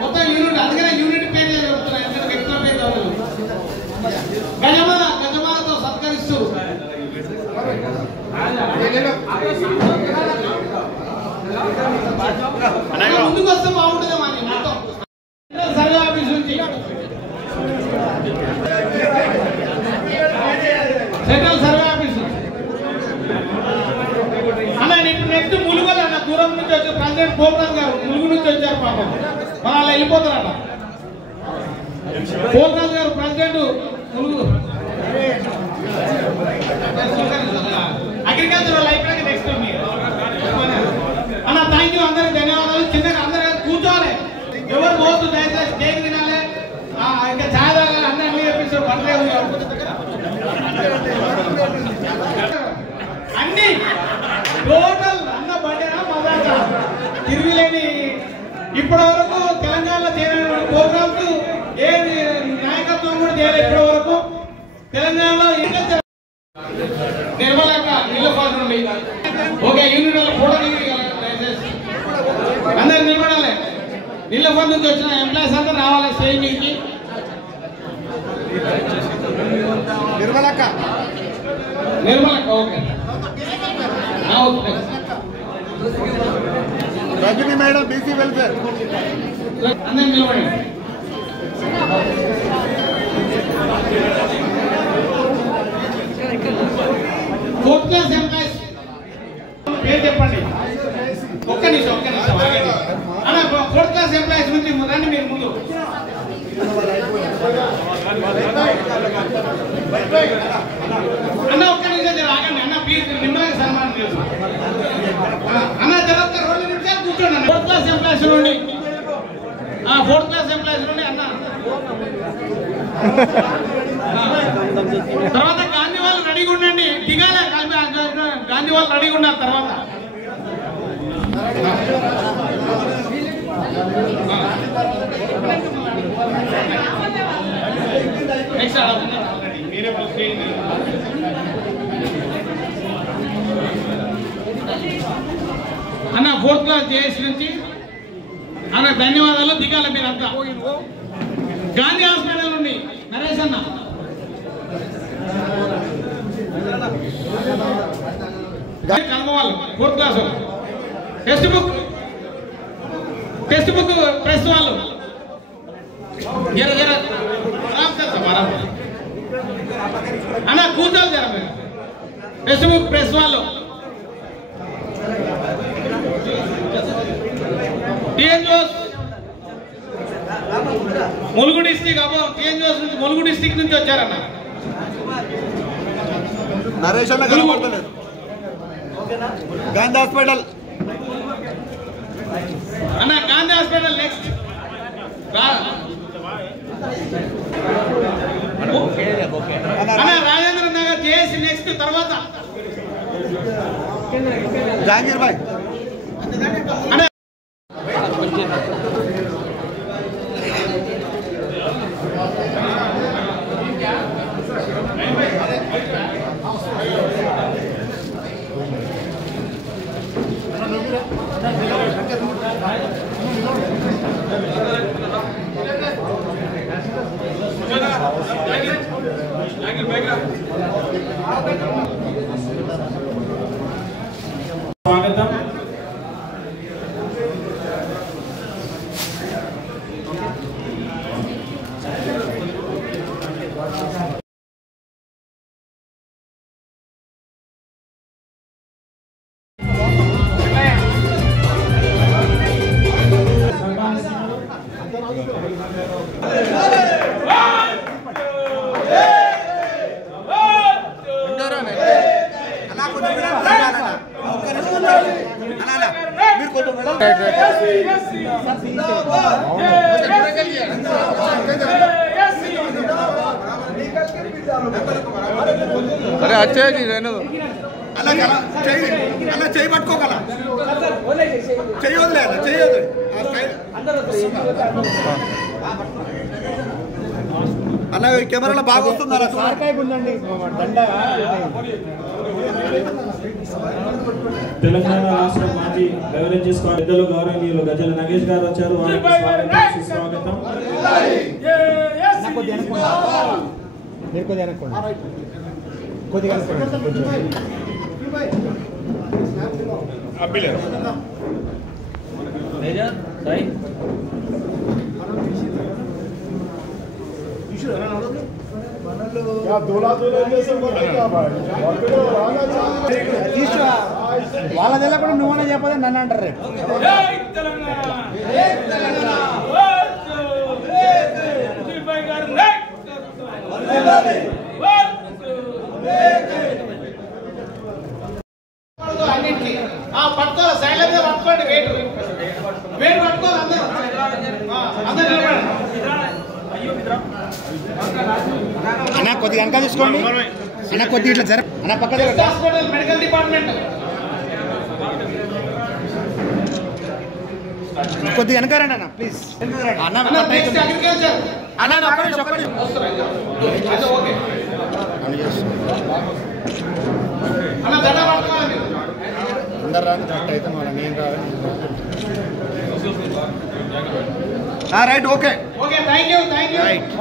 మొత్తం యూనిట్ అందుకనే యూనిట్ పేరు చెప్తున్నారు. ఎందుకంటే వ్యక్తుల పేరు గజమాలతో సత్కరిస్తూ ముందుకు వస్తే బాగుంటుందేమో అని మొత్తం సర్వే ఆఫీస్ నుంచి సెంట్రల్ సర్వే ఆఫీస్ అన్న. ఇప్పుడు నెక్స్ట్ ములుగులు అన్న దూరం నుంచి వచ్చి ప్రెసిడెంట్ పోల్రాజ్ గారు ములుగు నుంచి వచ్చారు పాపం. మరి అలా వెళ్ళిపోతారట. పోల్రాజ్ గారు ప్రెసిడెంట్ ములుగు అగ్రికల్చర్ అయిపోయాక నెక్స్ట్ అన్న. థ్యాంక్ యూ అందరికి ధన్యవాదాలు. చిన్నగా అందరూ కూర్చోవాలి. ఎవరు పోతు దయచేసి కేక్ తినాలి, ఇంకా ఛాయ్ తాగాలి. అన్నీ చెప్పేసారు పర్లేదు అన్ని టోటల్ అన్న బడ్డేనా మజాగా తిరుగులేని. ఇప్పటి వరకు తెలంగాణలో చేరిన ప్రోగ్రామ్స్ ఏ నాయకత్వం కూడా చేయలేదు ఇప్పటి వరకు తెలంగాణలో. నిర్మలక్క నిలబడి నుండి ఓకే యూనిట్ ఫోటో దయచేసి అందరు నిలబడాలి. నిలబడి నుంచి వచ్చిన ఎంప్లాయీస్ అందరూ రావాలి స్టేజ్ మీదకి. నిర్మలక్క okay Rajni madam BC welfare అందరూ నిలబడి. ఫోర్త్ క్లాస్ ఎంప్లాయీస్ పేరు చెప్పండి. ఒక్క నిమిషం అన్న. ఫోర్త్ క్లాస్ ఎంప్లాయీస్ నుంచి రండి మీరు ముందు. అన్న ఒక్క నిమిషం ఆగండి అన్న ప్లీజ్. నిమ్మలంగా సన్మానం చేసు అన్న. తర్వాత 2 నిమిషాలు కూర్చోండి అన్న. ఫోర్త్ క్లాస్ ఎంప్లాయీస్ నుండి ఫోర్త్ క్లాస్ ఎంప్లాయీస్ నుండి అన్న. తర్వాత గాంధీ వాళ్ళు రెడీగా ఉండండి. దిగాలే గాంధీ వాళ్ళు రెడీగా ఉన్నారు. తర్వాత నెక్స్ట్ అన్న. ఫోర్త్ క్లాస్ జేఎస్ నుంచి అన్న ధన్యవాదాలు. దిగాలి మీరంతా. గాంధీ హాస్పిటల్ నుండి నరేష్ అన్న. కల్మవాళ్ళు fourth class. Textbook press వాళ్ళు అన్న కూర్చోాలి జర మీరు. టెక్స్ట్ బుక్ ప్రెస్ వాళ్ళు టిఎన్ జోస్ ములుగు డిస్టిక్. టిఎన్ జోస్ నుంచి ములుగు డిస్టిక్ నుంచి వచ్చారన్న. నరేష్ అన్న కనబడతలేదు. గాంధీ హాస్పిటల్ అన్న. గాంధీ హాస్పిటల్ నెక్స్ట్ అన్న. Rajendra Nagar JS next. తర్వాత జహాంగీర్ భాయ్ అన్న. స్వాగతం. अरे अच्छा है जी रहने दो अलग अलग चाहिए पట్టుకోగల चाहिए వదిలే चाहिए అన్న కెమెరాలో బాగా వస్తుందా సార్కాయ ఉందండి దండ తెలంగాణ రాష్ట్ర మాజీ బెవరేజెస్ పెద్దలు గౌరవనీయులు గజల నగేష్ గారు వచ్చారు. వారికి స్వాగతం. వాళ్ళ దగ్గర కూడా నువ్వనే చెప్పదే నన్ను అంటారు రేపు. అన్నింటికి పట్టుకోవాలి, సైలెంట్ గా పట్టుకోండి. వెయిట్ పట్టుకోవాలి అందరూ నిలబడండి. అన్న కొద్దిగా వెనక తీసుకోండి. అన్న కొద్దిగా ఇట్లా జర అన్న పక్క హాస్పిటల్ మెడికల్ డిపార్ట్మెంట్ కొద్దిగా వెనక రండి అన్న ప్లీజ్. అన్న అగ్రికల్చర్ అన్న ఓకే అన్న జడ పట్టుకోవాలి. అందరు రాని కరెక్ట్ అయితే మనం ఏం రావాలి. Right okay okay thank you